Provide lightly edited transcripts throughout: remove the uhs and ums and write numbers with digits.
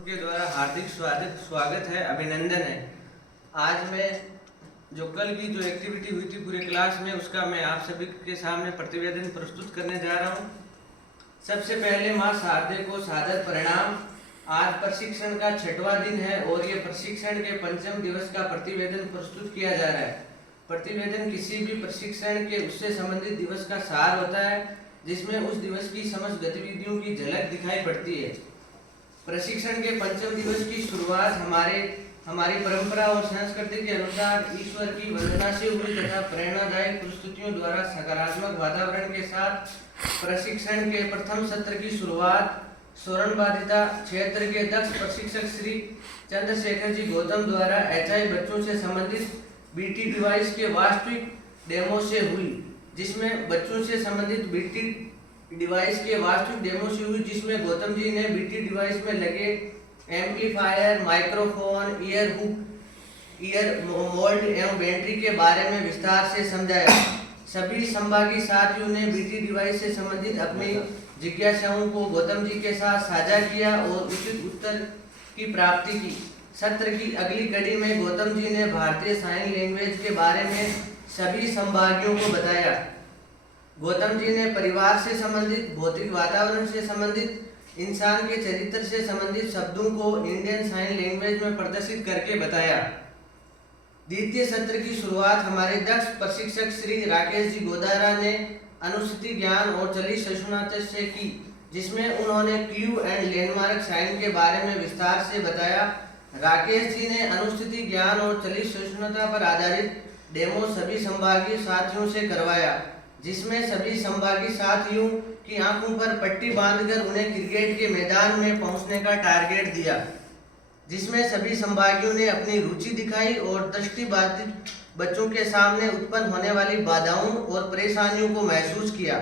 Group के द्वारा हार्दिक स्वागत है, अभिनंदन है। आज मैं जो कल की जो एक्टिविटी हुई थी पूरे क्लास में, उसका मैं आप सभी के सामने प्रतिवेदन प्रस्तुत करने जा रहा हूं। सबसे पहले मां शारदे को सादर प्रणाम। आज प्रशिक्षण का 6वां दिन है और ये प्रशिक्षण के 5वें दिवस का प्रतिवेदन प्रस्तुत किया जा रहा है। प्रतिवेदन किसी भी प्रशिक्षण के उससे संबंधित दिवस का सार होता है, जिसमें उस दिवस की समस्त गतिविधियों की झलक दिखाई पड़ती है। प्रशिक्षण के 5वें दिवस की शुरुआत हमारी परंपरा और संस्कृति के अनुसार ईश्वर की वंदना से हुई तथा प्रेरणादायक प्रस्तुतियों द्वारा सकारात्मक वातावरण के साथ प्रशिक्षण के प्रथम सत्र की शुरुआत स्वरणबाधिता क्षेत्र के दक्ष प्रशिक्षक श्री चंद्रशेखर जी गौतम द्वारा एचआई बच्चों से संबंधित बीटी डिवाइस के वास्तविक डेमो से हुई, जिसमें बच्चों से संबंधित बीटी डिवाइस के वास्तविक डेमो से हुई, जिसमें गौतम जी ने बीटी डिवाइस में लगे amplifier, microphone, year hook, year mould एवं बैटरी के बारे में विस्तार से समझाया। सभी संभागी साथियों ने बीटी डिवाइस से संबंधित अपनी जिज्ञासाओं को गौतम जी के साथ साझा किया और उचित उत्तर की प्राप्ति की। सत्र की अगली कड़ी में गौतम जी ने भारतीय साइन लैंग्वेज के बारे में सभी संभागियों को बताया। गौतम जी ने परिवार से संबंधित, भौतिक वातावरण से संबंधित, इंसान के चरित्र से संबंधित शब्दों को इंडियन साइन लैंग्वेज में प्रदर्शित करके बताया। द्वितीय सत्र की शुरुआत हमारे दक्ष प्रशिक्षक श्री राकेश जी गोदारा ने अनुसूची ज्ञान और चलित सहिष्णुता से की, जिसमें उन्होंने क्लू एंड लैंडमार्क साइन के बारे में विस्तार से बताया। राकेश जी ने अनुसूची ज्ञान और चलित सहिष्णुता पर आधारित डेमो सभी संभागी साथियों से करवाया, जिसमें सभी संभागी साथियों की आंखों पर पट्टी बांधकर उन्हें क्रिकेट के मैदान में पहुंचने का टारगेट दिया, जिसमें सभी संभागियों ने अपनी रुचि दिखाई और दृष्टिबाधित बच्चों के सामने उत्पन्न होने वाली बाधाओं और परेशानियों को महसूस किया।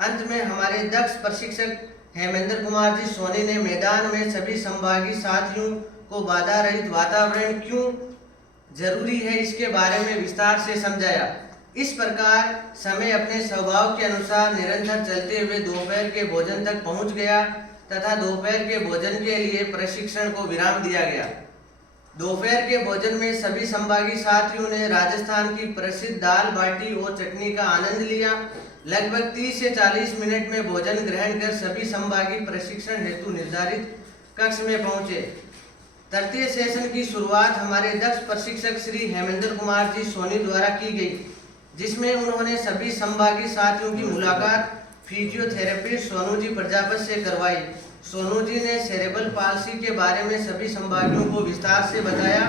अंत में हमारे दक्ष प्रशिक्षक हेमेंद्र कुमार जी सोनी ने मैदान में सभी संभागी साथियों को बाधा रहित वातावरण क्यों जरूरी है इसके बारे में विस्तार से समझाया। इस प्रकार समय अपने स्वभाव के अनुसार निरंतर चलते हुए दोपहर के भोजन तक पहुंच गया तथा दोपहर के भोजन के लिए प्रशिक्षण को विराम दिया गया। दोपहर के भोजन में सभी संभागी साथियों ने राजस्थान की प्रसिद्ध दाल बाटी और चटनी का आनंद लिया। लगभग 30 से 40 मिनट में भोजन ग्रहण कर सभी संभागी प्रशिक्षण हेतु निर्धारित कक्ष में पहुंचे। तृतीय सेशन की शुरुआत हमारे दक्ष प्रशिक्षक श्री हेमेंद्र कुमार जी सोनी द्वारा की गई, जिसमें उन्होंने सभी संभागी साथियों की मुलाकात फिजियोथेरेपिस्ट सोनू जी प्रजापत से करवाई। सोनू जी ने सेरेब्रल पाल्सी के बारे में सभी संभागियों को विस्तार से बताया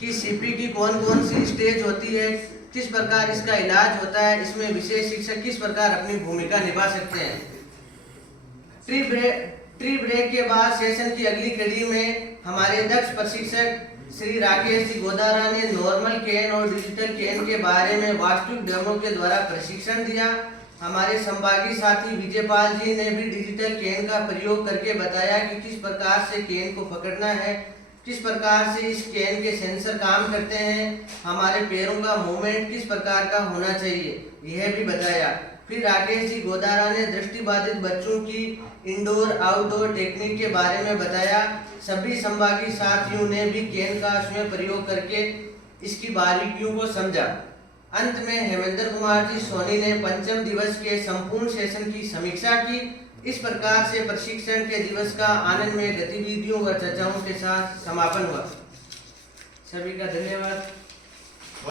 कि सीपी की कौन कौन सी स्टेज होती है, किस प्रकार इसका इलाज होता है, इसमें विशेष शिक्षक किस प्रकार अपनी भूमिका निभा सकते हैं। ट्री ब्रेक के बाद सेशन की अगली कड़ी में हमारे दक्ष प्रशिक्षक श्री राकेश जी गोदारा ने नॉर्मल कैन और डिजिटल कैन के बारे में वास्तविक डेमो के द्वारा प्रशिक्षण दिया। हमारे संभागी साथी विजयपाल जी ने भी डिजिटल कैन का प्रयोग करके बताया कि किस प्रकार से कैन को पकड़ना है, किस प्रकार से इस कैन के सेंसर काम करते हैं, हमारे पैरों का मूवमेंट किस प्रकार का होना चाहिए, यह भी बताया। फिर राकेश जी गोदारा ने दृष्टिबाधित बच्चों की इंडोर आउटडोर टेक्निक के बारे में बताया। सभी संभागी साथियों ने भी कैन का स्वयं प्रयोग करके इसकी बारीकियों को समझा। अंत में हेमेंद्र कुमार जी सोनी ने 5वें दिवस के संपूर्ण सेशन की समीक्षा की। इस प्रकार से प्रशिक्षण के दिवस का आनंदमय गतिविधियों व चर्चाओं के साथ समापन हुआ। सभी का धन्यवाद।